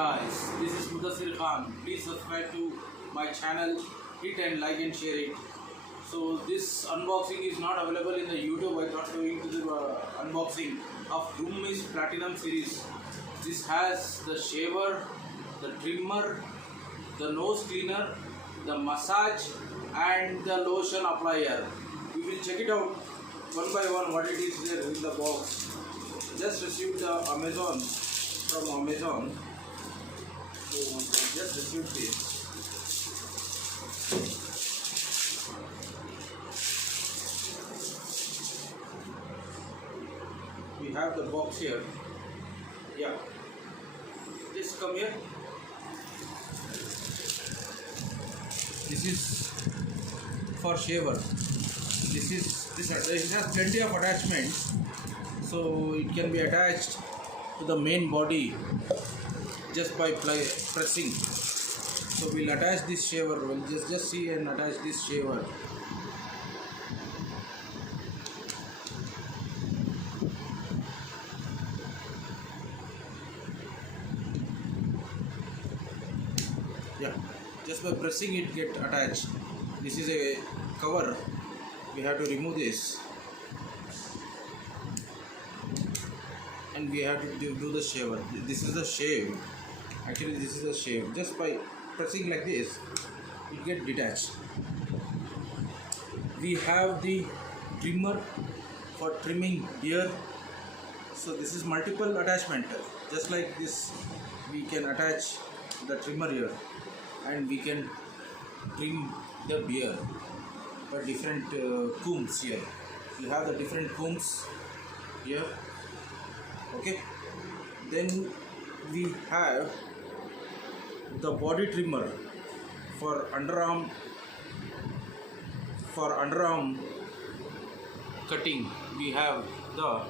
guys, this is Mudassir Khan. Please subscribe to my channel, hit and like and share it. So this unboxing is not available in the YouTube. I thought doing to the unboxing of groomiist Platinum series. This has the shaver, the trimmer, the nose cleaner, the massage and the lotion applier. We will check it out one by one what it is there in the box. Just received the Amazon from Amazon. So just received this. We have the box here. Yeah. Just come here. This is for shaver. It has plenty of attachments, so it can be attached to the main body just by pressing. So we'll attach this shaver. We'll just see and attach this shaver. Yeah, just by pressing it get attached. This is a cover. We have to remove this and we have to do the shaver. This is the shave. Actually this is the shave. Just by pressing like this it get detached. We have the trimmer for trimming here. So this is multiple attachment. Just like this we can attach the trimmer here and we can trim the beard by different combs here. You have the different combs here. Okay, then we have the body trimmer for underarm cutting. We have the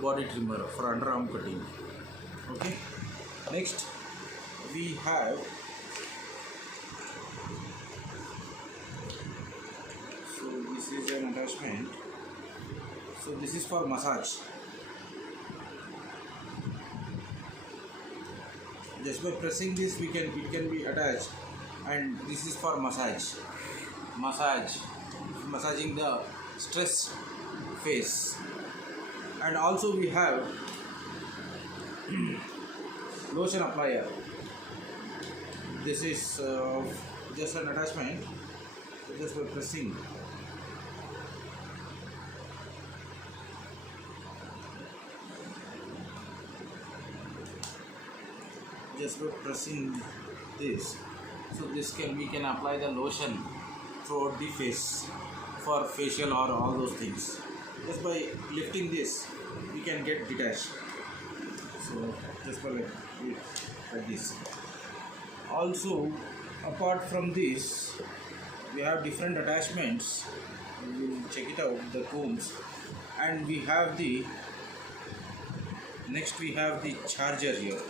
body trimmer for underarm cutting. Okay, next we have this is an attachment. So this is for massage. Just by pressing this it can be attached, and this is for massaging the stress face. And also we have lotion applier. This is just an attachment. Just by pressing this, so we can apply the lotion throughout the face for facial or all those things. Just by lifting this we can get detached. So just by like this. Also apart from this we have different attachments. We will check it out, the combs, and we have the charger here.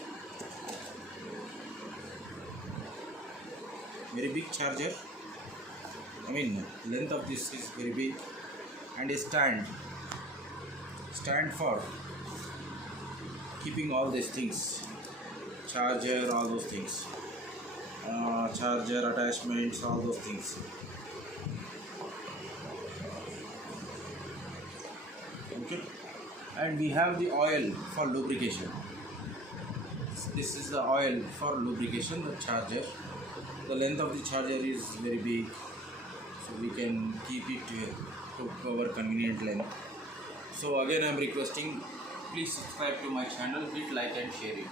Very big charger. I mean, length of this is very big, and a stand for keeping all these things, charger, all those things, charger attachments, all those things. Okay, and we have the oil for lubrication. This is the oil for lubrication, the charger. The length of the charger is very big, so we can keep it to our convenient length. So again I am requesting, please subscribe to my channel, hit like and share it.